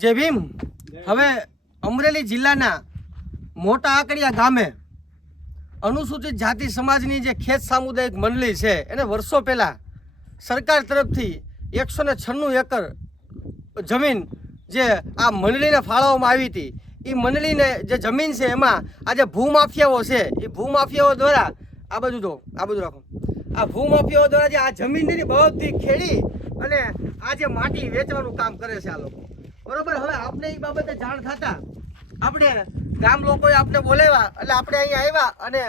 જય ભીમ. હવે અમરેલી જિલ્લાના મોટા આકડિયા ગામે અનુસૂચિત જાતિ સમાજની જે ખેત સામુદાયિક મંડળી છે એને વર્ષો પહેલાં સરકાર તરફથી 196 એકર જમીન જે આ મંડળીને ફાળવવામાં આવી હતી. એ મંડળીને જે જમીન છે એમાં આ જે ભૂમાફિયાઓ છે એ ભૂમાફિયાઓ દ્વારા આ બધું રાખો, આ ભૂમાફિયાઓ દ્વારા જે આ જમીનની બધી ખેડી અને આ જે માટી વેચવાનું કામ કરે છે આ લોકો. બરોબર. હવે આપણે એ બાબતે જાણ થતા આપણે ગામ લોકોએ આપણે બોલાવ્યા એટલે આપણે અહીંયા આવ્યા અને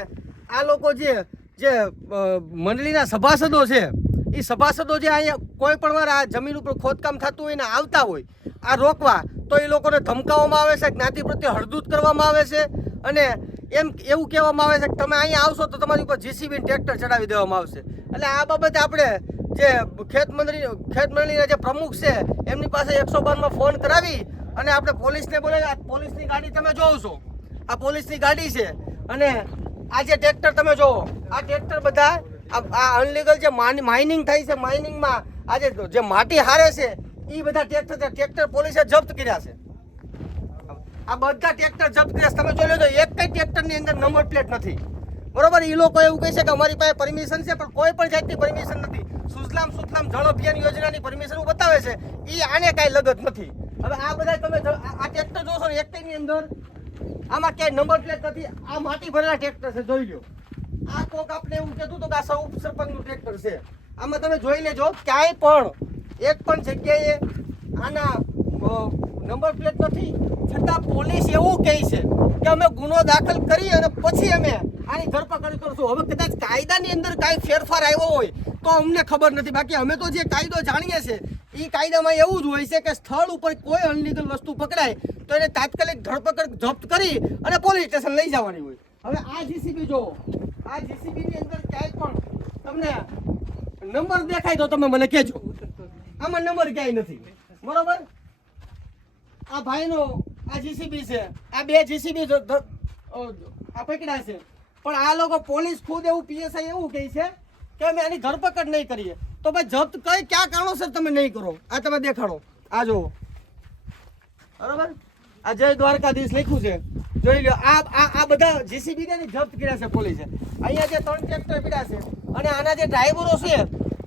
આ લોકો જે મંડળીના સભાસદો છે એ સભાસદો જે અહીંયા કોઈ પણ વાર આ જમીન ઉપર ખોદકામ થતું હોય ને આવતા હોય આ રોકવા તો એ લોકોને ધમકાવવામાં આવે છે, જ્ઞાતિ પ્રત્યે હળદૂત કરવામાં આવે છે અને એવું કહેવામાં આવે છે કે તમે અહીંયા આવશો તો તમારી ઉપર જીસીબી ટ્રેક્ટર ચડાવી દેવામાં આવશે. એટલે આ બાબતે આપણે જે ખેત મંડળીના જે પ્રમુખ છે એમની પાસે 112માં ફોન કરાવી અને આપણે પોલીસને બોલાવી. આ પોલીસની ગાડી તમે જોવો છો, આ પોલીસની ગાડી છે અને આ જે ટ્રેક્ટર તમે જોવો આ ટ્રેક્ટર બધા આ અનલીગલ જે માઇનિંગ થાય છે, માઇનિંગમાં આ જે માટી હારે છે એ બધા ટ્રેક્ટર પોલીસે જપ્ત કર્યા છે. આ બધા ટ્રેક્ટર જપ્ત કર્યા તમે જોઈ લેજો, એક કઈ ટ્રેક્ટરની અંદર નંબર પ્લેટ નથી. બરોબર. એ લોકો એવું કહે છે કે અમારી પાસે પરમિશન છે પણ કોઈ પણ જાતની પરમિશન નથી. સુજલામ સુફલામ જળ અભિયાન યોજનાની પરમિશન બતાવે છે એ આને કાંઈ લગત નથી. હવે આ બધા તમે આ ટ્રેક્ટર જોશો ને એકની અંદર આમાં ક્યાંય નંબર પ્લેટ નથી. આ માટી ભરેલા ટ્રેક્ટર છે, જોઈ લો. આ કોક આપણે એવું કહેતું હતું કે આ સૌ સરપંચનું ટ્રેક્ટર છે. આમાં તમે જોઈ લેજો ક્યાંય પણ એક પણ જગ્યાએ આના નંબર પ્લેટ નથી. છતાં પોલીસ એવું કહે છે કે અમે ગુનો દાખલ કરી અને પછી અમે આની ધરપકડ કરશું. હવે કદાચ કાયદાની અંદર કાંઈ ફેરફાર આવ્યો હોય તો અમને ખબર નથી. બાકી અમે તો જે કાયદો જાણીએ છીએ એ કાયદામાં એવું જ હોય છે કે સ્થળ ઉપર કોઈ અનલીગલ વસ્તુ પકડાય તો એને તાત્કાલિક ધરપકડ જપ્ત કરી અને પોલીસ સ્ટેશન લઈ જવાની હોય. હવે આ જીસીબી જોવો, આ જીસીબીની અંદર ક્યાંય પણ તમને નંબર દેખાય તો તમે મને કહેજો. આમાં નંબર ક્યાંય નથી. બરોબર. આ ભાઈનો આ જીસીબી છે, આ બે જીસીબી આ પકડ્યા છે પણ આ લોકો પોલીસ ખુદ એવું પીએસઆઈ એવું કહે છે કે અમે આની ધરપકડ નહીં કરીએ. તો ભાઈ જપ્ત ક્યાં કારણોસર તમે નહીં કરો? આ તમે દેખાડો. આ જુઓ. બરોબર. આ જય દ્વારકાધીશ લખ્યું છે, જોઈ લો. આ બધા જીસીબી ને જપ્ત કર્યા છે પોલીસે. અહીંયા જે 3 ટ્રેક્ટર પડ્યા છે અને આના જે ડ્રાઈવરો છે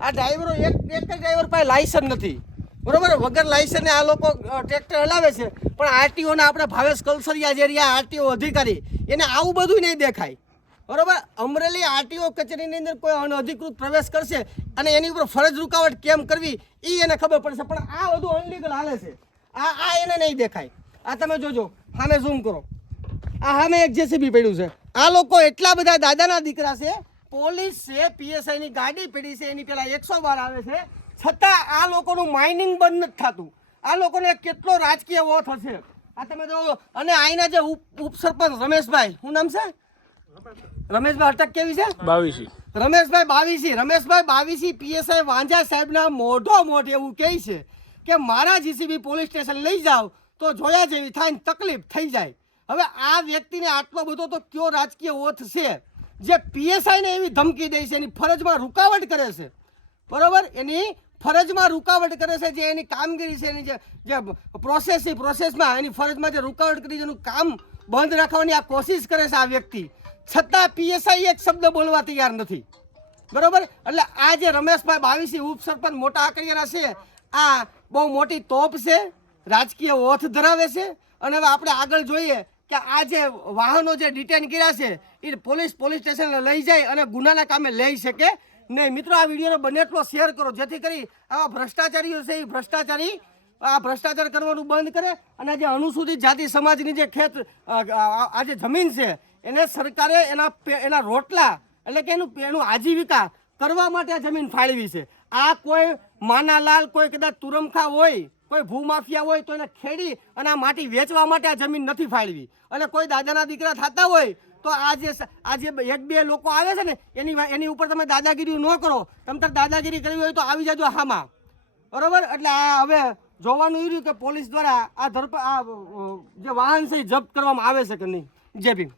આ ડ્રાઈવરો એક જ ડ્રાઈવર પાસે લાયસન્સ નથી. બરોબર. વગર લાયસન્સને આ લોકો ટ્રેક્ટર હલાવે છે. પણ આરટીઓના આપણે ભાવેશ કલસરિયા જે રહ્યા આરટીઓ અધિકારી એને આવું બધું નહીં દેખાય. બરોબર. અમરેલી આરટીઓ કચેરીની અંદર કોઈ અનઅધિકૃત પ્રવેશ કરશે અને એની ઉપર ફરજ રૂકાવટ કેમ કરવી એ એને ખબર પડશે. પણ આ બધું અનલીગલ હાલે છે. આ એને નહીં દેખાય. આ તમે જોજો, સામે ઝૂમ કરો. આ સામે એક જેસીબી પડ્યું છે. આ લોકો એટલા બધા દાદાના દીકરા છે. પોલીસ છે, પીએસઆઈની ગાડી પડી છે, એની પેલા 112 આવે છે, છતાં આ લોકોનું માઇનિંગ બંધ નથી થતું. આ લોકોને કેટલો રાજકીય ઓથ હશે આ તમે જોવો. અને અહીંના જે ઉપસરપંચ રમેશભાઈ, શું નામ છે? રમેશભાઈ અટક કેવી છે? રમેશભાઈ બાવીસી પીએસઆઈ વાંઝા સાહેબના મોઢો એવું કહે છે કે મારા જીસીબી પોલીસ સ્ટેશન લઈ જાઓ તો જોયા જેવી થાય ને તકલીફ થઈ જાય. હવે આ વ્યક્તિને આટલો બધો તો કયો રાજકીય ઓથ છે જે પીએસઆઈને એવી ધમકી દે છે, એની ફરજમાં રૂકાવટ કરે છે. બરોબર. એની ફરજમાં રૂકાવટ કરે છે, જે એની કામગીરી છે, એની જે પ્રોસેસમાં એની ફરજમાં જે રૂકાવટ કરી એનું કામ બંધ રાખવાની આ કોશિશ કરે છે આ વ્યક્તિ. છતાં પીએસઆઈ એક શબ્દ બોલવા તૈયાર નથી. બરોબર. એટલે આ જે રમેશભાઈ બાવીસી ઉપસરપંચ મોટા આકડિયાના છે આ બહુ મોટી તોપ છે, રાજકીય ઓથ ધરાવે છે. અને હવે આપણે આગળ જોઈએ કે આ જે વાહનો જે ડિટેન કર્યા છે એ પોલીસ સ્ટેશન લઈ જાય અને ગુનાના કામે લઈ શકે નહીં. મિત્રો, આ વિડીયોને બને એટલો શેર કરો જેથી કરી આવા ભ્રષ્ટાચારીઓ છે એ ભ્રષ્ટાચાર કરવાનું બંધ કરે અને જે અનુસૂચિત જાતિ સમાજની જે આ જે જમીન છે એને સરકારે એના રોટલા એટલે કે એનું આજીવિકા કરવા માટે આ જમીન ફાળવી છે. આ કોઈ માનાલાલ, કોઈ કદાચ તુરમખા હોય, કોઈ ભૂમાફિયા હોય તો એને ખેડી અને આ માટી વેચવા માટે આ જમીન નથી ફાળવી. અને કોઈ દાદાના દીકરા થતા હોય તો આ જે 1-2 લોકો આવે છે ને એની ઉપર તમે દાદાગીરી ન કરો. તમે દાદાગીરી કરવી હોય તો આવી જાજો હામાં. બરોબર. એટલે આ હવે જોવાનું એ રહ્યું કે પોલીસ દ્વારા આ જે વાહન છે જપ્ત કરવામાં આવે છે કે નહીં. જય ભીમ.